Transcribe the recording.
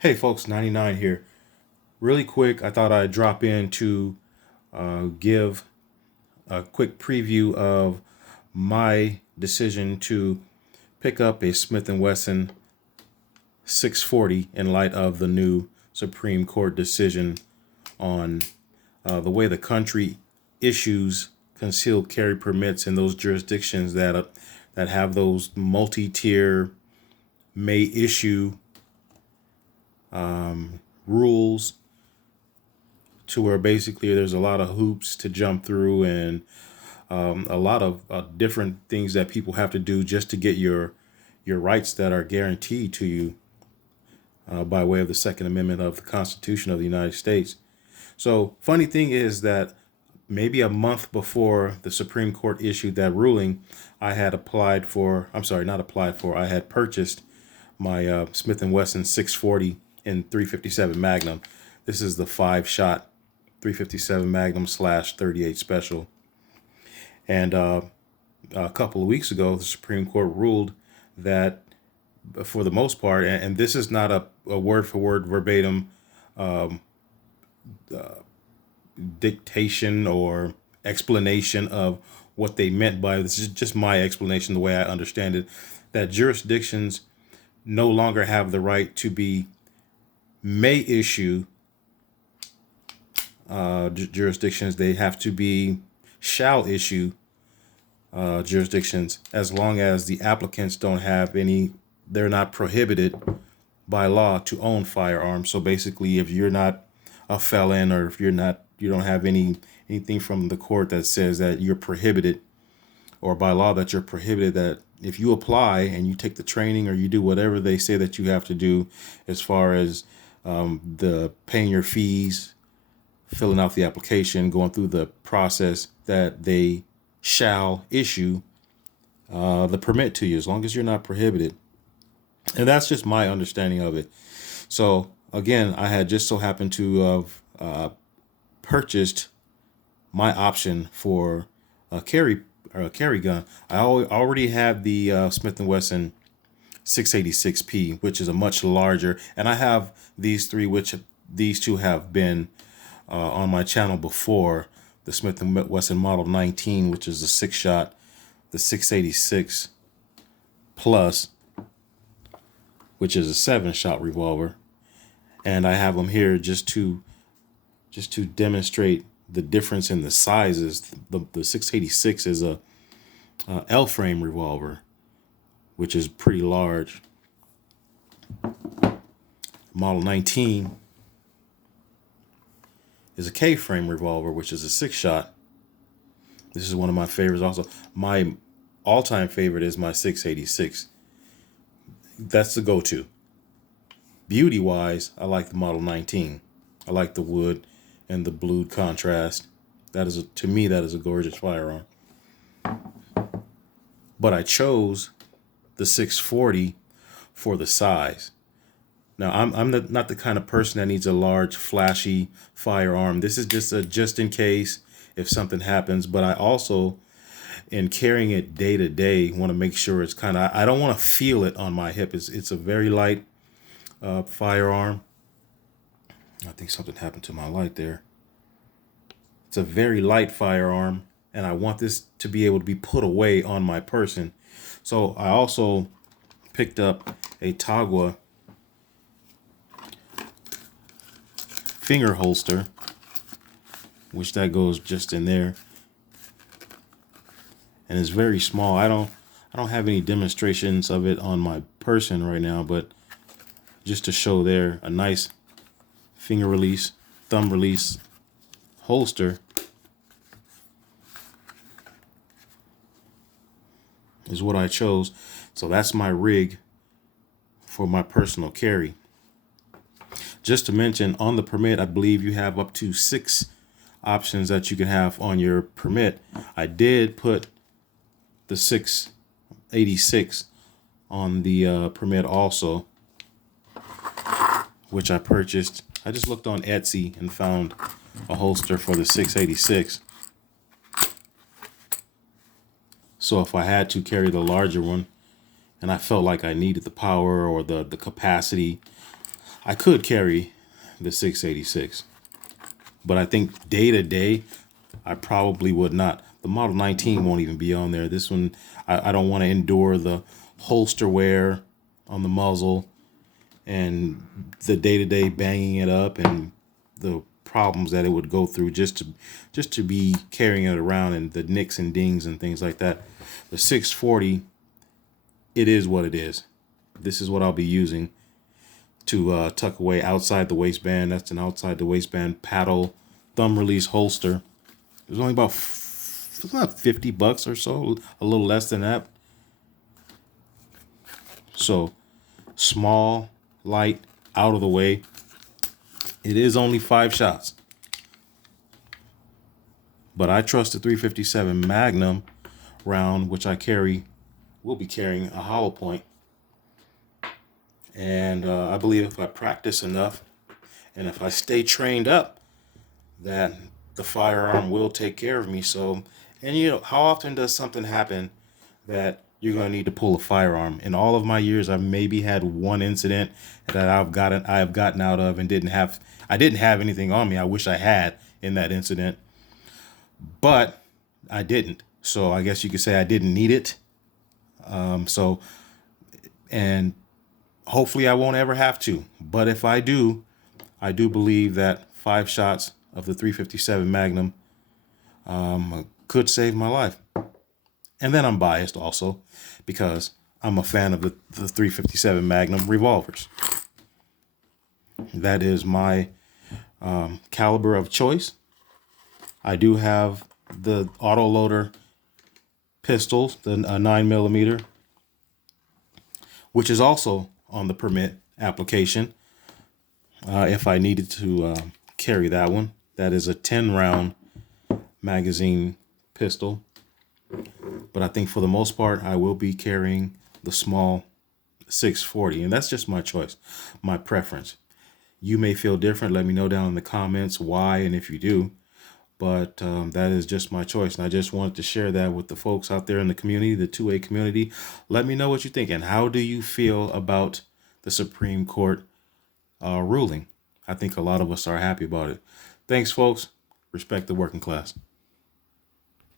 Hey folks, 99 here. Really quick, I thought I'd drop in to give a quick preview of my decision to pick up a Smith and Wesson 640 in light of the new Supreme Court decision on the way the country issues concealed carry permits in those jurisdictions that have those multi-tier may issue rules to where basically there's a lot of hoops to jump through and a lot of different things that people have to do just to get your rights that are guaranteed to you by way of the Second Amendment of the Constitution of the United States. So funny thing is that maybe a month before the Supreme Court issued that ruling, I had applied for, I'm sorry, not applied for, I had purchased my Smith and Wesson 640 in 357 Magnum. This is the 5-shot 357 Magnum / 38 Special. And a couple of weeks ago, the Supreme Court ruled that for the most part, and this is not a word for word verbatim dictation or explanation of what they meant by this is just my explanation, the way I understand it, that jurisdictions no longer have the right to be may issue jurisdictions. They have to be shall issue jurisdictions as long as the applicants don't have any, they're not prohibited by law to own firearms. So basically, if you're not a felon or if you don't have anything from the court that says that you're prohibited or by law that you're prohibited, that if you apply and you take the training or you do whatever they say that you have to do as far as the paying your fees, filling out the application, going through the process, that they shall issue the permit to you as long as you're not prohibited. And that's just my understanding of it. So again, I had just so happened to have purchased my option for a carry gun. I already had the Smith and Wesson 686P, which is a much larger, and I have these three, which these two have been on my channel before. The Smith and Wesson Model 19, which is a 6-shot, the 686 Plus, which is a 7-shot revolver, and I have them here just to demonstrate the difference in the sizes. The 686 is a L frame revolver, which is pretty large. Model 19 is a K frame revolver, which is a 6-shot. This is one of my favorites. Also, my all-time favorite is my 686. That's the go-to. Beauty-wise, I like the Model 19. I like the wood and the blue contrast. To me, that is a gorgeous firearm. But I chose the 640 for the size. Now, I'm not the kind of person that needs a large, flashy firearm. This is just in case if something happens. But I also, in carrying it day to day, want to make sure it's I don't want to feel it on my hip. It's a very light firearm. I think something happened to my light there. It's a very light firearm, and I want this to be able to be put away on my person. So I also picked up a Tagua finger holster, which that goes just in there, and it's very small. I don't have any demonstrations of it on my person right now, but just to show there, a nice finger release, thumb release holster is what I chose. So that's my rig for my personal carry. Just to mention, on the permit, I believe you have up to 6 options that you can have on your permit. I did put the 686 on the permit also, which I purchased. I just looked on Etsy and found a holster for the 686. So if I had to carry the larger one and I felt like I needed the power or the capacity, I could carry the 686, but I think day to day, I probably would not. The Model 19 won't even be on there. This one, I don't want to endure the holster wear on the muzzle and the day to day banging it up and the problems that it would go through just to be carrying it around and the nicks and dings and things like that. The 640, it is what it is. This is what I'll be using to tuck away outside the waistband. That's an outside the waistband paddle thumb release holster. It was only about $50 or so, a little less than that. So small, light, out of the way. It is only 5 shots, but I trust the 357 Magnum round, which will be carrying a hollow point. And I believe if I practice enough and if I stay trained up, that the firearm will take care of me. So, and how often does something happen that you're going to need to pull a firearm? In all of my years, I've maybe had one incident that I have gotten out of and I didn't have anything on me. I wish I had in that incident, but I didn't. So I guess you could say I didn't need it. And hopefully I won't ever have to. But if I do believe that 5 shots of the 357 Magnum could save my life. And then I'm biased also because I'm a fan of the 357 Magnum revolvers. That is my caliber of choice. I do have the autoloader pistols, the 9mm, which is also on the permit application. If I needed to carry that one, that is a 10-round magazine pistol. But I think for the most part, I will be carrying the small 640, and that's just my choice, my preference. You may feel different. Let me know down in the comments why and if you do. But that is just my choice. And I just wanted to share that with the folks out there in the community, the 2A community. Let me know what you think. And how do you feel about the Supreme Court ruling? I think a lot of us are happy about it. Thanks, folks. Respect the working class.